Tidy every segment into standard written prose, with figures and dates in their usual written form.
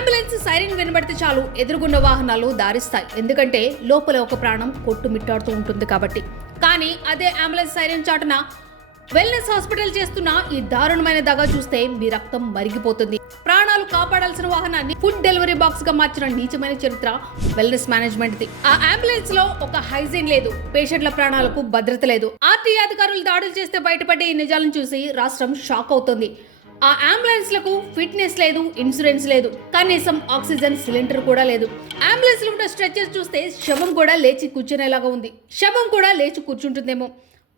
Ambulance siren వినబడితే చాలు ఎదురుగున్న వాహనాలు దారిస్తాయి, ఎందుకంటే లోపల ఒక ప్రాణం కొట్టుమిట్టాడుతూ ఉంటుంది కాబట్టి. కానీ అదే అంబులెన్స్ సైరన్ చాటున వెల్నెస్ హాస్పిటల్ చేస్తున్న ఈ దారుణమైన దగా చూస్తే మీ రక్తం మరిగిపోతుంది. ప్రాణాలు కాపాడాల్సిన వాహనాన్ని ఫుడ్ డెలివరీ బాక్స్ గా మార్చిన నీచమైన చరిత్ర వెల్నెస్ మేనేజ్మెంట్ ది. ఆ అంబులెన్స్ లో ఒక హైజీన్ లేదు, పేషెంట్ల ప్రాణాలకు భద్రత లేదు. ఆర్టీఏ అధికారులు దాడులు చేస్తే బయటపడే ఈ నిజాలను చూసి రాష్ట్రం షాక్ అవుతుంది. ఆ అంబులెన్స్ లకు ఫిట్నెస్ లేదు, ఇన్సూరెన్స్ లేదు, కనీసం ఆక్సిజన్ సిలిండర్ కూడా లేదు. అంబులెన్స్ లో ఉన్న స్ట్రెచర్ చూస్తే శవం కూడా లేచి కూర్చునేలాగా ఉంది. శవం కూడా లేచి కూర్చుంటుందేమో.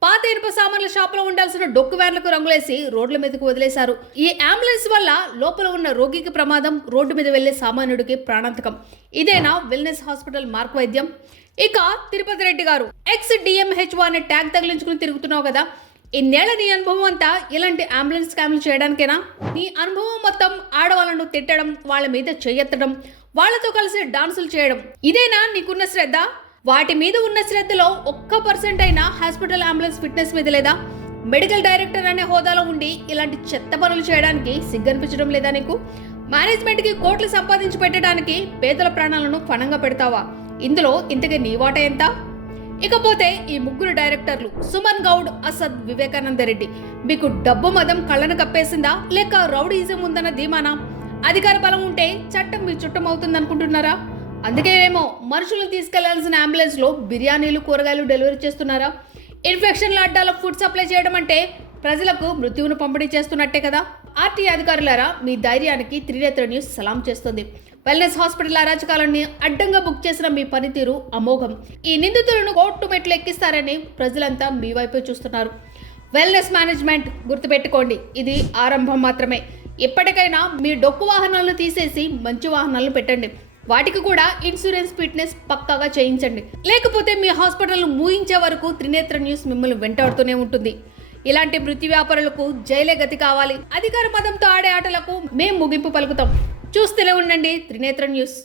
పాత ఇనుప సామాన్ల షాపులో ఉండాల్సిన డొక్కు వ్యాన్లకు రంగులేసి రోడ్ల మీదకు వదిలేశారు. ఈ అంబులెన్స్ వల్ల లోపల ఉన్న రోగికి ప్రమాదం, రోడ్డు మీద వెళ్లే సామాన్యుడికి ప్రాణాంతకం. ఇదేనా వెల్నెస్ హాస్పిటల్ మార్క్ వైద్యం? ఇక తిరుపతి రెడ్డి గారు ఎక్స్ డిఎంహెచ్ఓ అనే ట్యాగ్ తగిలించుకుని తిరుగుతున్నావు కదా, ఇన్నేళ్ల నీ అనుభవం అంతా ఇలాంటి అంబులెన్స్ స్కామ్లు చేయడానికేనా? నీ అనుభవం మొత్తం ఆడవాళ్ళను తిట్టడం, వాళ్ళ మీద చెయ్యెత్తడం, వాళ్లతో కలిసి డాన్సులు చేయడం, ఇదేనా నీకున్న శ్రద్ధ? వాటి మీద ఉన్న శ్రద్ధలో 1% అయినా హాస్పిటల్ అంబులెన్స్ ఫిట్నెస్ మీద లేదా? మెడికల్ డైరెక్టర్ అనే హోదాలో ఉండి ఇలాంటి చెత్త పనులు చేయడానికి సిగ్గనిపించడం లేదా నీకు? మేనేజ్మెంట్ కి కోట్లు సంపాదించి పెట్టడానికి పేదల ప్రాణాలను పణంగా పెడతావా? ఇందులో ఇంతకీ నీ వాటా ఎంత? ఇకపోతే ఈ ముగ్గురు డైరెక్టర్లు సుమన్ గౌడ్, అసద్, వివేకానంద రెడ్డి, మీకు డబ్బు మదం కళ్ళను కప్పేసిందా లేక రౌడీజం ఉందన్న ధీమానా? అధికార బలం ఉంటే చట్టం మీ చుట్టం అవుతుంది అనుకుంటున్నారా? అందుకేనేమో మనుషులను తీసుకెళ్లాల్సిన అంబులెన్స్ లో బిర్యానీలు, కూరగాయలు డెలివరీ చేస్తున్నారా? ఇన్ఫెక్షన్ల అడ్డాలకు ఫుడ్ సప్లై చేయడం అంటే ప్రజలకు మృత్యువును పంపిణీ చేస్తున్నట్టే కదా. ఆర్టీఏ అధికారులారా, మీ ధైర్యానికి త్రినేత్ర న్యూస్ సలాం చేస్తుంది. వెల్నెస్ హాస్పిటల్ అరాచకాలన్నీ అడ్డంగా బుక్ చేసిన మీ పనితీరు అమోఘం. ఈ నిందితులను కోర్టు మెట్లు ఎక్కిస్తారని ప్రజలంతా మీ వైపే చూస్తున్నారు. వెల్నెస్ మేనేజ్మెంట్ గుర్తుపెట్టుకోండి, ఇది ఆరంభం మాత్రమే. ఇప్పటికైనా మీ డొక్కు వాహనాలను తీసేసి మంచి వాహనాలను పెట్టండి. వాటికి కూడా ఇన్సూరెన్స్, ఫిట్నెస్ పక్కాగా చేయించండి. లేకపోతే మీ హాస్పిటల్ మూయించే వరకు త్రినేత్ర న్యూస్ మిమ్మల్ని వెంటాడుతూనే ఉంటుంది. ఇలాంటి మృత్యు వ్యాపారులకు జైలే గతి కావాలి. అధికార మదంతో ఆడే ఆటలకు మేం ముగింపు పలుకుతాం. చూస్తూనే ఉండండి త్రినేత్ర న్యూస్.